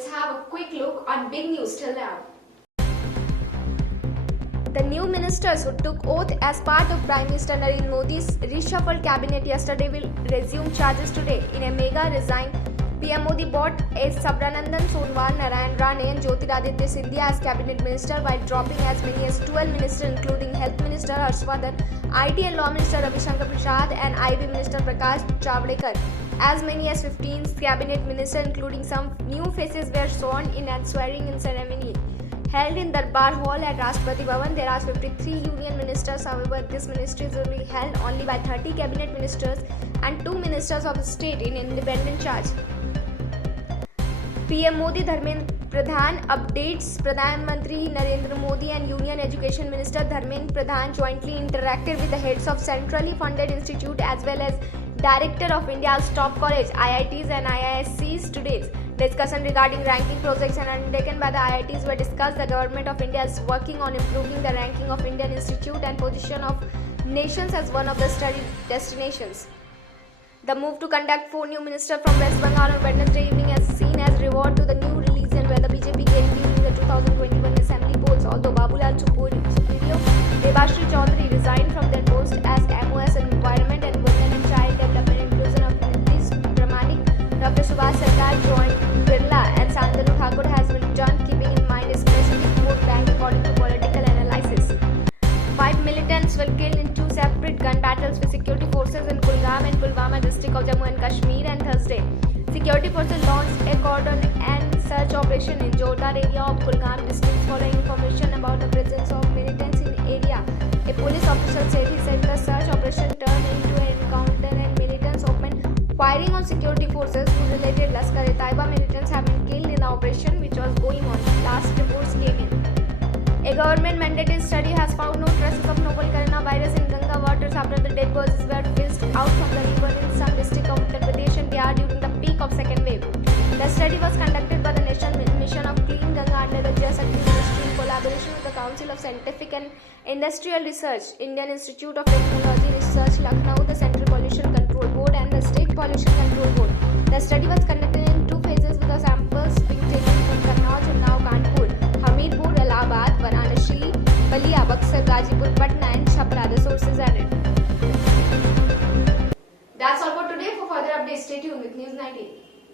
Let's have a quick look on big news till now. The new ministers who took oath as part of Prime Minister Narendra Modi's reshuffled cabinet yesterday will resume charges today. In a mega resign, PM Modi brought S. Sabranandan Sonowal, Narayan Rane and Jyotiraditya Scindia as cabinet minister while dropping as many as 12 ministers including Health Minister Harshvardhan, IT and Law Minister Ravi Shankar Prasad and IB Minister Prakash Javadekar. As many as 15 cabinet ministers including some new faces were sworn in and swearing-in ceremony held in Darbar Hall at Rashtrapati Bhavan. There are 53 union ministers. However, this ministry will be held only by 30 cabinet ministers and 2 ministers of state in independent charge. PM Modi Dharmendra Pradhan updates. Pradhan Mantri Narendra Modi and Union Education Minister Dharmendra Pradhan jointly interacted with the heads of centrally funded institute as well as Director of India's top college, IITs and IIScs today. Discussion regarding ranking projects and undertaken by the IITs were discussed. The government of India is working on improving the ranking of Indian institute and position of nations as one of the study destinations. The move to conduct 4 new ministers from West Bengal on Wednesday evening is seen as reward to the new religion where the BJP gained during the 2021 assembly polls. Although Babulal Superior, Debashri Chaudhary resigned from their post as MOS Environment and Women and Child Development Inclusion of Nitish Pramanik, Dr. Subhash Sarkar joined Birla and Santanu Thakur has been done keeping in mind a specific vote bank according to political analysis. 5 militants were killed in 2 separate gun battles with security forces in Kulgam and Pulwama district of Jammu and Kashmir and Thursday. Security forces launched a cordon and search operation in Jodhar area of Kulgam district following information about the presence of militants in the area. A police official said the search operation turned into an encounter and militants opened firing on security forces who related Lashkar-e-Taiba militants have been killed in the operation which was going on. Last reports came in. A government-mandated study has found no traces of novel coronavirus in Ganga waters after the dead bodies were fished out from the river in some district of Uttar Pradesh and Bihar during the peak of second wave. The study was conducted by the National Mission of Clean Ganga under the Jal Shakti Ministry in collaboration with the Council of Scientific and Industrial Research, Indian Institute of Technology Research, Lucknow, the Central Pollution Control Board and the State Pollution Control Board. The study was conducted in 2 phases with the samples being taken from Kannauj, Unnao, Kanpur, Hamirpur, Allahabad, Varanasi, Balia, Buxar, Gazipur, Patna and Chhapra. The sources added. That's all for today. For further updates, stay tuned with News 19.